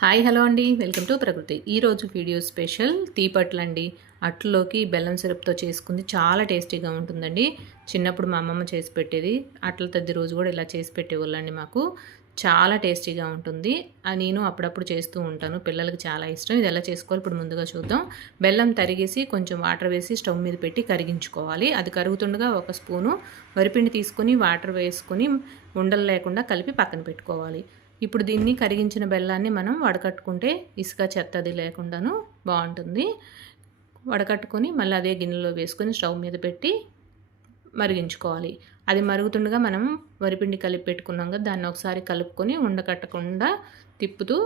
Hi hello అండి, welcome to ప్రకృతి. ఈరోజు వీడియో స్పెషల్ తీపట్లు అండి. అట్లలోకి బెల్లం సిరప్తో చేసుకుంది చాలా టేస్టీగా ఉంటుందండి. చిన్నప్పుడు మా అమ్మమ్మ చేసి పెట్టేది. అట్ల తద్ది రోజు కూడా ఇలా చేసి పెట్టేవాళ్ళండి మాకు. చాలా టేస్టీగా ఉంటుంది. నేను అప్పుడప్పుడు చేస్తూ ఉంటాను, పిల్లలకి చాలా ఇష్టం. ఇది ఎలా చేసుకోవాలి ఇప్పుడు ముందుగా చూద్దాం. బెల్లం తరిగేసి కొంచెం వాటర్ వేసి స్టవ్ మీద పెట్టి కరిగించుకోవాలి. అది కరుగుతుండగా ఒక స్పూను వరిపిండి తీసుకొని వాటర్ వేసుకొని ఉండలు లేకుండా కలిపి పక్కన పెట్టుకోవాలి. ఇప్పుడు దీన్ని కరిగించిన బెల్లాన్ని మనం వడకట్టుకుంటే ఇసుక చెత్తది లేకుండాను బాగుంటుంది. వడకట్టుకొని మళ్ళీ అదే గిన్నెలో వేసుకొని స్టవ్ మీద పెట్టి మరిగించుకోవాలి. అది మరుగుతుండగా మనం వరిపిండి కలిపి పెట్టుకున్నాం కదా, దాన్ని ఒకసారి కలుపుకొని ఉండకట్టకుండా తిప్పుతూ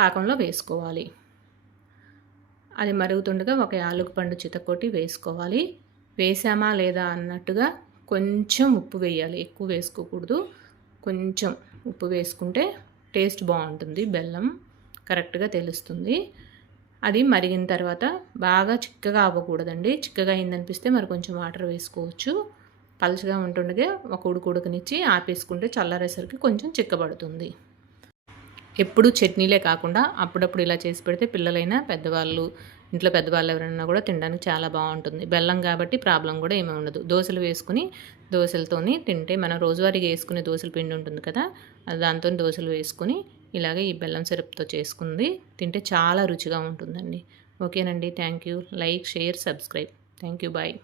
పాకంలో వేసుకోవాలి. అది మరుగుతుండగా ఒక యాలకుపండు చితకొట్టి వేసుకోవాలి. వేసామా లేదా అన్నట్టుగా కొంచెం ఉప్పు వేయాలి, ఎక్కువ వేసుకోకూడదు. కొంచెం ఉప్పు వేసుకుంటే టేస్ట్ బాగుంటుంది, బెల్లం కరెక్ట్గా తెలుస్తుంది. అది మరిగిన తర్వాత బాగా చిక్కగా అవ్వకూడదండి. చిక్కగా అయిందనిపిస్తే మరి కొంచెం వాటర్ వేసుకోవచ్చు. పలుచగా ఉంటుండగా ఒక ఉడకనిచ్చి ఆపేసుకుంటే చల్లారేసరికి కొంచెం చిక్కబడుతుంది. ఎప్పుడు చట్నీలే కాకుండా అప్పుడప్పుడు ఇలా చేసి పెడితే పిల్లలైనా పెద్దవాళ్ళు, ఇంట్లో పెద్దవాళ్ళు ఎవరైనా కూడా తినడానికి చాలా బాగుంటుంది. బెల్లం కాబట్టి ప్రాబ్లం కూడా ఏమీ ఉండదు. దోశలు వేసుకుని దోశలతోని తింటే మనం రోజువారీగా వేసుకునే దోశల పిండి ఉంటుంది కదా, దాంతో దోశలు వేసుకుని ఇలాగే ఈ బెల్లం సిరప్తో చేసుకుంది తింటే చాలా రుచిగా ఉంటుందండి. ఓకేనండి, thank you. Like, share, subscribe. Thank you, bye.